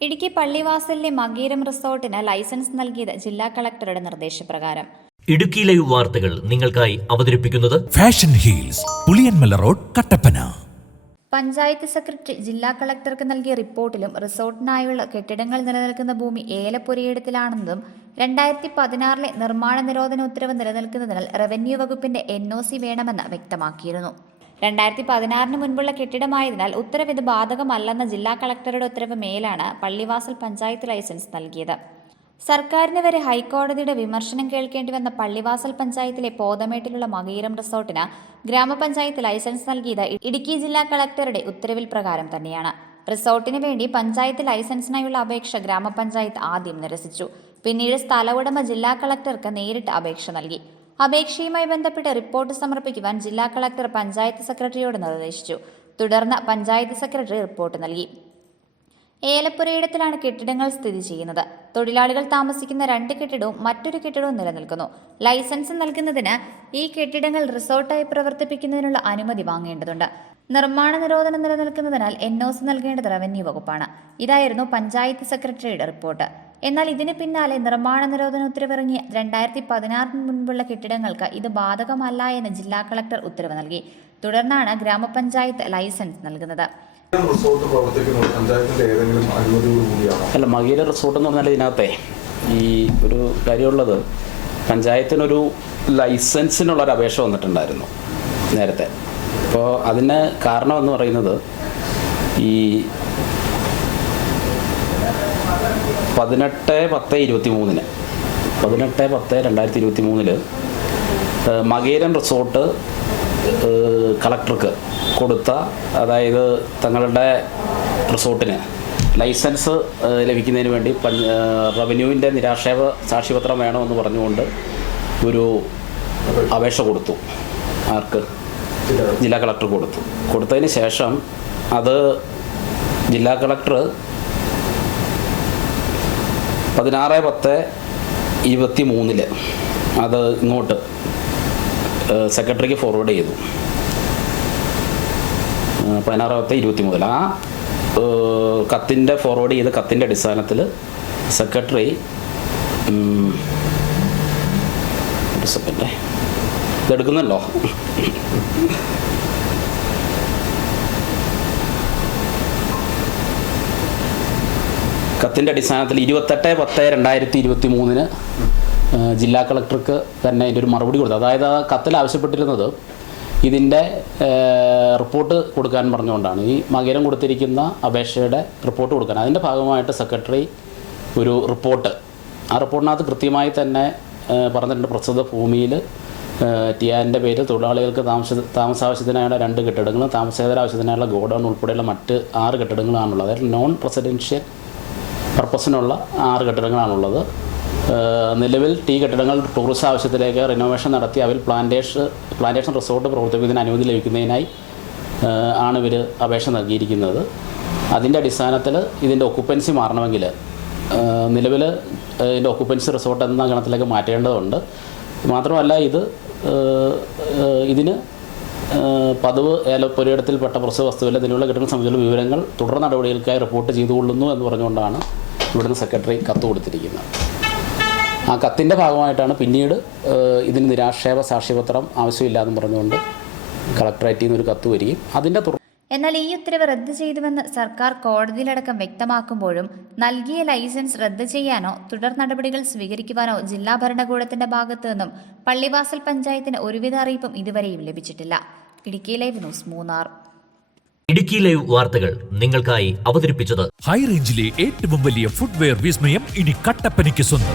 Idukki പള്ളിവാസലിലെ Makayiram റിസോർട്ടിന് licence നൽകിയത് ജില്ലാ കളക്ടറുടെ നിർദ്ദേശപ്രകാരം. ഇടുക്കി ലൈവ് വാർത്തകൾ നിങ്ങൾക്കായി അവതരിപ്പിക്കുന്നത് fashion heels Puliyanmala road Kattappana. Panchayat secretary ജില്ലാ കളക്ടർക്ക് നൽകിയ റിപ്പോർട്ടിലും റിസോർട്ടിനായുള്ള കെട്ടിടങ്ങൾ നിലനിൽക്കുന്ന ഭൂമി ഏലപ്പുരയിടത്തിലാണെന്നും രണ്ടായിരത്തി പതിനാറിലെ നിർമ്മാണ നിരോധന ഉത്തരവ് നിലനിൽക്കുന്നതിനാൽ റവന്യൂ വകുപ്പിന്റെ എൻ ഒ സി വേണമെന്ന് വ്യക്തമാക്കിയിരുന്നു. രണ്ടായിരത്തി പതിനാറിന് മുൻപുള്ള കെട്ടിടമായതിനാൽ ഉത്തരവ് ഇത് ബാധകമല്ലെന്ന ജില്ലാ കളക്ടറുടെ ഉത്തരവ് മേലാണ് പള്ളിവാസൽ പഞ്ചായത്ത് ലൈസൻസ് നൽകിയത്. സർക്കാരിന് വരെ ഹൈക്കോടതിയുടെ വിമർശനം കേൾക്കേണ്ടി വന്ന പള്ളിവാസൽ പഞ്ചായത്തിലെ പോതമേട്ടിലുള്ള മകീരം റിസോർട്ടിന് ഗ്രാമപഞ്ചായത്ത് ലൈസൻസ് നൽകിയത് ഇടുക്കി ജില്ലാ കളക്ടറുടെ ഉത്തരവിൽ പ്രകാരം തന്നെയാണ്. റിസോർട്ടിന് വേണ്ടി പഞ്ചായത്ത് ലൈസൻസിനായുള്ള അപേക്ഷ ഗ്രാമപഞ്ചായത്ത് ആദ്യം നിരസിച്ചു. പിന്നീട് സ്ഥല ഉടമ ജില്ലാ കളക്ടർക്ക് നേരിട്ട് അപേക്ഷ നൽകി. അപേക്ഷയുമായി ബന്ധപ്പെട്ട് റിപ്പോർട്ട് സമർപ്പിക്കുവാൻ ജില്ലാ കളക്ടർ പഞ്ചായത്ത് സെക്രട്ടറിയോട് നിർദ്ദേശിച്ചു. തുടർന്ന് പഞ്ചായത്ത് സെക്രട്ടറി റിപ്പോർട്ട് നൽകി. ഏലപ്പുരയിടത്തിലാണ് കെട്ടിടങ്ങൾ സ്ഥിതി ചെയ്യുന്നത്. തൊഴിലാളികൾ താമസിക്കുന്ന രണ്ട് കെട്ടിടവും മറ്റൊരു കെട്ടിടവും നിലനിൽക്കുന്നു. ലൈസൻസ് നൽകുന്നതിന് ഈ കെട്ടിടങ്ങൾ റിസോർട്ടായി പ്രവർത്തിപ്പിക്കുന്നതിനുള്ള അനുമതി വാങ്ങേണ്ടതുണ്ട്. നിർമ്മാണ നിരോധനം നിലനിൽക്കുന്നതിനാൽ എൻ ഒ സി നൽകേണ്ടത് റവന്യൂ വകുപ്പാണ്. ഇതായിരുന്നു പഞ്ചായത്ത് സെക്രട്ടറിയുടെ റിപ്പോർട്ട്. എന്നാൽ ഇതിന് പിന്നാലെ നിർമ്മാണ നിരോധന ഉത്തരവിറങ്ങി രണ്ടായിരത്തി പതിനാറിന് മുൻപുള്ള കെട്ടിടങ്ങൾക്ക് ഇത് ബാധകമല്ല എന്ന് ജില്ലാ കളക്ടർ ഉത്തരവ് നൽകി. തുടർന്നാണ് ഗ്രാമപഞ്ചായത്ത് ലൈസൻസ് നൽകുന്നത്. അല്ല മകീര റിസോർട്ട് എന്ന് പറഞ്ഞാൽ ഇതിനകത്തെ ഈ ഒരു കാര്യമുള്ളത് പഞ്ചായത്തിനൊരു ലൈസൻസിനുള്ളൊരു അപേക്ഷ വന്നിട്ടുണ്ടായിരുന്നു നേരത്തെ. അപ്പോൾ അതിന് കാരണം എന്ന് പറയുന്നത് ഈ പതിനെട്ട് പത്ത് ഇരുപത്തി മൂന്നിന് പതിനെട്ട് പത്ത് രണ്ടായിരത്തി ഇരുപത്തി മൂന്നിൽ മകേരൻ റിസോർട്ട് കളക്ടർക്ക് കൊടുത്ത അതായത് തങ്ങളുടെ റിസോർട്ടിന് ലൈസൻസ് ലഭിക്കുന്നതിന് വേണ്ടി റവന്യൂവിന്റെ നിരാക്ഷേപ സാക്ഷ്യപത്രം വേണമെന്ന് പറഞ്ഞുകൊണ്ട് ഒരു അപേക്ഷ കൊടുത്തു. ആർക്ക്? ജില്ലാ കളക്ടർ കൊടുത്തു. കൊടുത്തതിന് ശേഷം അത് ജില്ലാ കളക്ടർ പതിനാറ് പത്ത് ഇരുപത്തി മൂന്നിൽ അത് ഇങ്ങോട്ട് സെക്രട്ടറിക്ക് ഫോർവേഡ് ചെയ്തു. പതിനാറാമത്തെ പതിനാറ് പത്ത് ഇരുപത്തി മൂന്നിൽ. ആ കത്തിന്റെ ഫോർവേഡ് ചെയ്ത കത്തിന്റെ അടിസ്ഥാനത്തിൽ സെക്രട്ടറി ഒരു സെക്കൻഡേ ഇതെടുക്കുന്നുണ്ടോ കത്തിന്റെ അടിസ്ഥാനത്തിൽ ഇരുപത്തെട്ട് പത്ത് രണ്ടായിരത്തി ഇരുപത്തി മൂന്നിന് ജില്ലാ കളക്ടർക്ക് തന്നെ അതിന്റെ ഒരു മറുപടി കൊടുത്തു. അതായത് ആ കത്തിൽ ആവശ്യപ്പെട്ടിരുന്നത് ഇതിന്റെ റിപ്പോർട്ട് കൊടുക്കാൻ പറഞ്ഞുകൊണ്ടാണ്. ഈ മകരം കൊടുത്തിരിക്കുന്ന അപേക്ഷയുടെ റിപ്പോർട്ട് കൊടുക്കാൻ. അതിന്റെ ഭാഗമായിട്ട് സെക്രട്ടറി ഒരു റിപ്പോർട്ട്. ആ റിപ്പോർട്ടിനകത്ത് കൃത്യമായി തന്നെ പറഞ്ഞിട്ടുണ്ട് പ്രസ്തുത ഭൂമിയിൽ ടിയാന്റെ പേരിൽ തൊഴിലാളികൾക്ക് താമസ താമസ ആവശ്യത്തിനായുള്ള രണ്ട് കെട്ടിടങ്ങളും താമസേതര ആവശ്യത്തിനായുള്ള ഗോഡൗൺ ഉൾപ്പെടെയുള്ള മറ്റ് ആറ് കെട്ടിടങ്ങളാണുള്ളത്. അതായത് നോൺ റെസിഡൻഷ്യൽ പർപ്പസിനുള്ള ആറ് കെട്ടിടങ്ങളാണുള്ളത്. നിലവിൽ ടീ കെട്ടിടങ്ങൾ ടൂറിസ്റ്റ് ആവശ്യത്തിലേക്ക് റിനോവേഷൻ നടത്തി അവയിൽ പ്ലാന്റേഷൻ പ്ലാന്റേഷൻ റിസോർട്ട് പ്രവർത്തിപ്പിക്കുന്നതിന് അനുമതി ലഭിക്കുന്നതിനായി ആണ് ഇവർ അപേക്ഷ നൽകിയിരിക്കുന്നത്. അതിന്റെ അടിസ്ഥാനത്തിൽ ഇതിന്റെ ഒക്കുപ്പൻസി മാറണമെങ്കിൽ നിലവിൽ ഇതിന്റെ ഒക്കുപ്പൻസി റിസോർട്ട് എന്ന ഗണത്തിലേക്ക് മാറ്റേണ്ടതുണ്ട്. മാത്രമല്ല ഇത് ഇതിന് പതിവ് ഏലപ്പൊരിയിടത്തിൽപ്പെട്ട പ്രസവ വസ്തുവിൽ നിലവിലെ കെട്ടിടം സംബന്ധിച്ചുള്ള വിവരങ്ങൾ തുടർ നടപടികൾക്കായി റിപ്പോർട്ട് ചെയ്തുകൊള്ളുന്നു എന്ന് പറഞ്ഞുകൊണ്ടാണ് ഇവിടുന്ന് സെക്രട്ടറി കത്ത് കൊടുത്തിരിക്കുന്നത്. ആ കത്തിന്റെ ഭാഗമായിട്ടാണ് പിന്നീട് ഇതിന് നിരാക്ഷേപ സാക്ഷ്യപത്രം ആവശ്യമില്ലാന്ന് പറഞ്ഞുകൊണ്ട് കളക്ടറേറ്റിൽ നിന്ന് ഒരു കത്ത് വരികയും അതിന്റെ തുടർ എന്നാൽ ഈ ഉത്തരവ് റദ്ദ് ചെയ്തുവെന്ന് സർക്കാർ കോടതിയിലടക്കം വ്യക്തമാക്കുമ്പോഴും നൽകിയ ലൈസൻസ് റദ്ദ് ചെയ്യാനോ തുടർ നടപടികൾ സ്വീകരിക്കുവാനോ ജില്ലാ ഭരണകൂടത്തിന്റെ ഭാഗത്തു നിന്നും പള്ളിവാസൽ പഞ്ചായത്തിന് ഒരുവിധ അറിയിപ്പും ഇതുവരെയും ലഭിച്ചിട്ടില്ല. Idukki live news Munnar. Idukki live വാർത്തകൾ നിങ്ങൾക്കായി അവതരിപ്പിച്ചത് ഹൈ റേഞ്ചിലെ ഏറ്റവും വലിയ ഫുഡ്വെയർ വിസ്മയം ഇനി കട്ടപ്പനയ്ക്ക് സ്വന്തം.